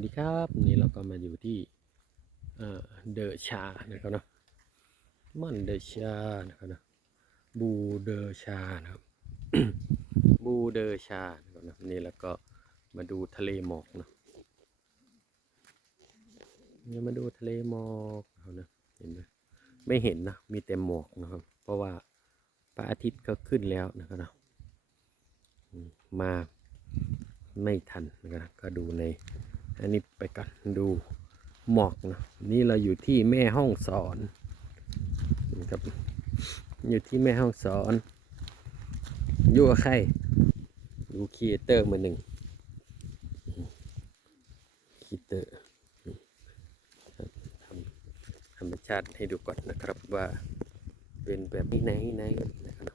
วัสดีครับวันนี้เราก็มาอยู่ที่เดอะชานะครับเนาะมันเดอะชานะครับเนาะบูเดอชานะครับบูเดอชานะครับนาะวันนี้เราก็มาดูทะเลหมอกนะเนี่ยมาดูทะเลหมอกนะครับเนะเห็นไหมไม่เห็นนะมีแต่หมอกนะครับ เพราะว่าพระอาทิตย์ก็ขึ้นแล้วนะครับเนาะมาไม่ทันนะครับก็ดูใน อันนี้ไปกันดูหมอกนะนี่เราอยู่ที่แม่ห้องสอนนะครับอยู่ที่แม่ห้องสอนอยู่กับใครดูครีเอเตอร์มาหนึ่งครีเอเตอร์ทำธรรมชาติให้ดูก่อนนะครับว่าเป็นแบบไหนไหนนะครับ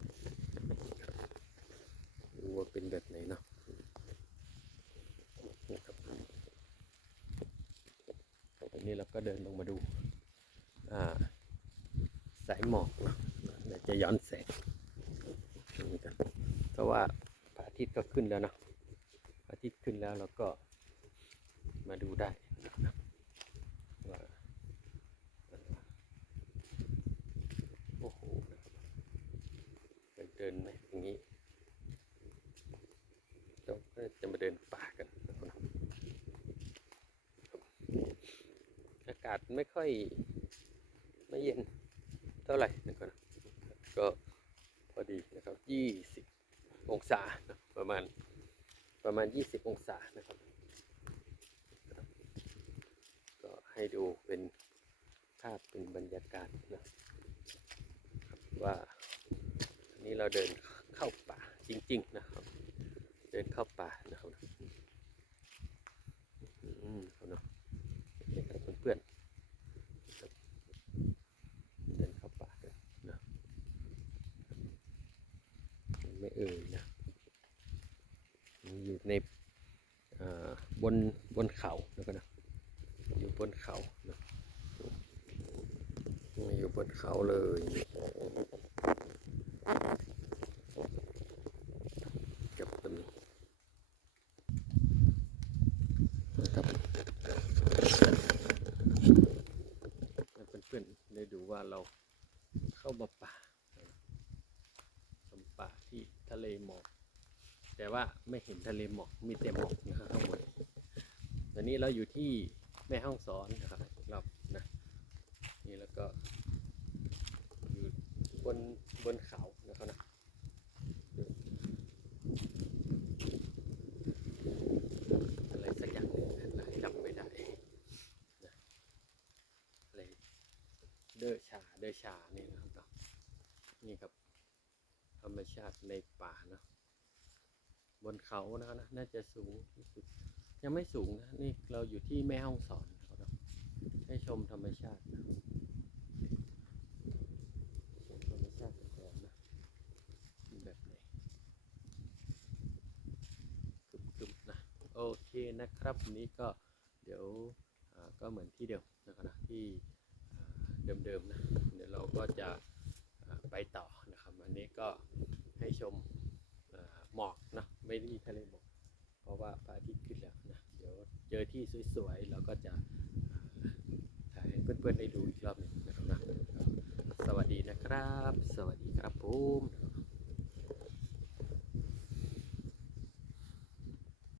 ดูว่าเป็นแบบไหนเนาะนะครับ วันนี้เรา ก็เดินลงมาดูสายหมอกเดี๋ยวจะย้อนแสงนี่กันเพราะว่าพระอาทิตย์ก็ขึ้นแล้วนะพระอาทิตย์ขึ้นแล้วเราก็มาดูได้ว่าโอ้โหเดินเดินไหมอย่างนี้เราก็จะมาเดินป่ากันนะครับ อากาศไม่ค่อยไม่เย็นเท่าไหร่นะครับก็พอดีนะครับยี่สิบองศานะประมาณประมาณยี่สิบองศานะครับ ก็ให้ดูเป็นภาพเป็นบรรยากาศนะครับว่าอันนี้เราเดินเข้าป่าจริง ๆ นะครับ เดินเข้าป่านะครับอืมเขาเนาะเพื่อนๆครับเดินเข้าป่ากันนะไม่ เอ่ยนะอยู่ในบนบนเขาแล้วก็นะอยู่บนเขานะนี่อยู่บนเขาเลยกับต้นนี้นะครับเพื่อนๆได้ดูว่าเราเข้ามาป่า ป่าที่ทะเลหมอก แต่ว่าไม่เห็นทะเลหมอกมีแต่หมอกนะครับข้างบนตอนนี้เราอยู่ที่แม่ห้องสอนนะครับเรานะนี่แล้วก็อยู่บนบนเขานะครับนะอะไรสักอย่างหนึงนะจำไม่ได้อะไรเดอชาเดอชานี่นะครับนี่ครับ รรมชาติในป่านะบนเขานะครับนะน่าจะสูงที่สุด ยังไม่สูงนะ นี่เราอยู่ที่แม่ห้องสอนนะครับเนะให้ชมธรรมชาตินะธรรมชาติก่อนนะแบบไหนกึบๆนะ โอเคนะครับวันนี้ก็เดี๋ยวก็เหมือนที่เดิมนะครับนะที่เดิมๆนะ เดี๋ยวเราก็จะไปต่อ นะครับอันนี้ก็ให้ชมหมอกนะไม่ได้มีทะเลหมอกเพราะว่าพระอาทิตย์ขึ้นแล้วนะเดี๋ยวเจอที่สวยๆเราก็จะถ่ายให้เพื่อนๆได้ดูอีกรอบหนึ่งนะครับนะสวัสดีนะครับ สวัสดีครับผม